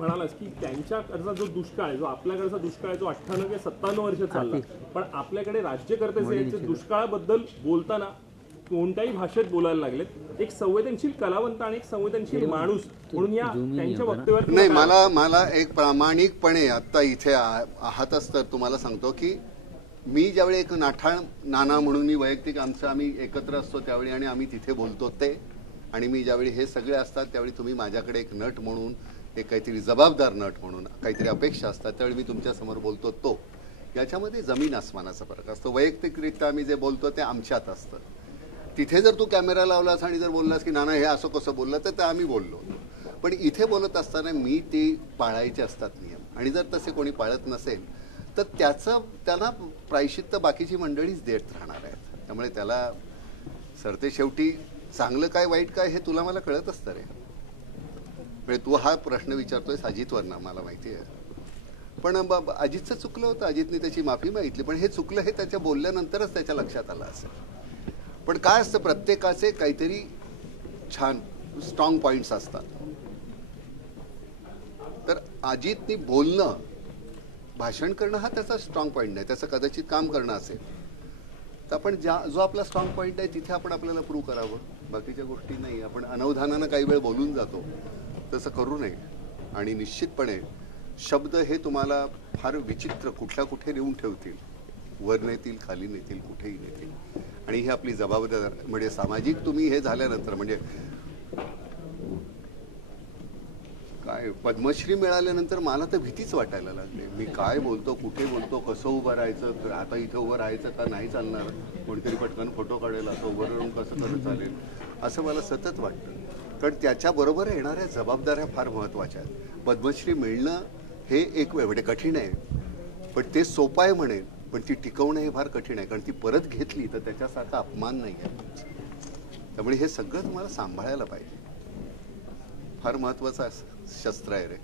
म्हणालास की त्यांच्याकडचा जो दुष्काळ आहे, जो आपल्याकडचा दुष्काळ आहे, जो 98 ते 97 वर्ष चालला, पण आपल्याकडे राज्यकर्ते जे आहेत ते दुष्काळाबद्दल बोलताना कोणत्याही भाषेत बोलायला लागलेत. एक संवेदनशील कलावंत आणि एक संवेदनशील माणूस म्हणून या त्यांच्या वक्तव्यात नाही, मला एक प्रामाणिकपणे आता इथे आहातच तर तुम्हाला सांगतो की मी ज्यावेळी एक नाठाळ नाना म्हणून मी वैयक्तिक आम्ही एकत्र असतो त्यावेळी आणि आम्ही तिथे बोलतो ते, आणि मी ज्यावेळी हे सगळे असतात त्यावेळी तुम्ही माझ्याकडे एक नट म्हणून, एक काहीतरी जबाबदार नट म्हणून काहीतरी अपेक्षा असतात, त्यावेळी मी तुमच्यासमोर बोलतो तो, याच्यामध्ये जमीन आसमानाचा फरक असतो. वैयक्तिकरित्या आम्ही जे बोलतो ते आमच्यात असतं. तिथे जर तू कॅमेरा लावलास आणि जर बोललास की नाना हे असं कसं बोललं तर ते आम्ही बोललो, पण इथे बोलत असताना मी ते पाळायचे असतात नियम, आणि जर तसे कोणी पाळत नसेल तर त्याला प्रायश्चित्त बाकीची मंडळीच देत राहणार आहेत. त्यामुळे त्याला सरते शेवटी चांगलं काय वाईट काय हे तुला मला कळत असतं रे. म्हणजे तू हा प्रश्न विचारतोय अजितवरनं, मला माहिती आहे, पण अजितचं चुकलं होतं, अजितने त्याची माफी मागितली, पण हे चुकलं हे त्याच्या बोलल्यानंतरच त्याच्या लक्षात आलं असेल. पण काय असतं, प्रत्येकाचे काहीतरी छान स्ट्रॉंग पॉइंट्स असतात. तर अजितनी बोलणं, भाषण करणं हा त्याचा स्ट्रॉंग पॉइंट नाही, त्याचं कदाचित काम करणं असेल. तर आपण जो आपला स्ट्रॉंग पॉइंट आहे तिथे आपण आपल्याला प्रूव्ह करावं, बाकीच्या गोष्टी नाही. आपण अनवधानानं काही वेळ बोलून जातो, तसं करू नये. आणि निश्चितपणे शब्द हे तुम्हाला फार विचित्र कुठल्या कुठे नेऊन ठेवतील, वर नेतील, खाली नेतील, कुठेही नेतील. आणि ही आपली जबाबदारी, म्हणजे सामाजिक तुम्ही हे झाल्यानंतर, म्हणजे काय पद्मश्री मिळाल्यानंतर मला तर भीतीच वाटायला लागली. मी काय बोलतो, कुठे बोलतो, कसं उभं राहायचं, आता इथं उभं राहायचं का नाही चालणार, कोणीतरी पटकन फोटो काढेल, असं उभं राहून कसं करत चालेल, असं मला सतत वाटतं. कारण त्याच्याबरोबर येणाऱ्या जबाबदाऱ्या फार महत्त्वाच्या आहेत. पद्मश्री मिळणं हे एक म्हणजे कठीण आहे, पण ते सोपं आहे म्हणेन, पण ती टिकवणं हे फार कठीण आहे. कारण ती परत घेतली तर त्याच्यासारखा अपमान नाही आहे. त्यामुळे हे सगळं तुम्हाला सांभाळायला पाहिजे. फार महत्त्वाचं शस्त्र आहे रे.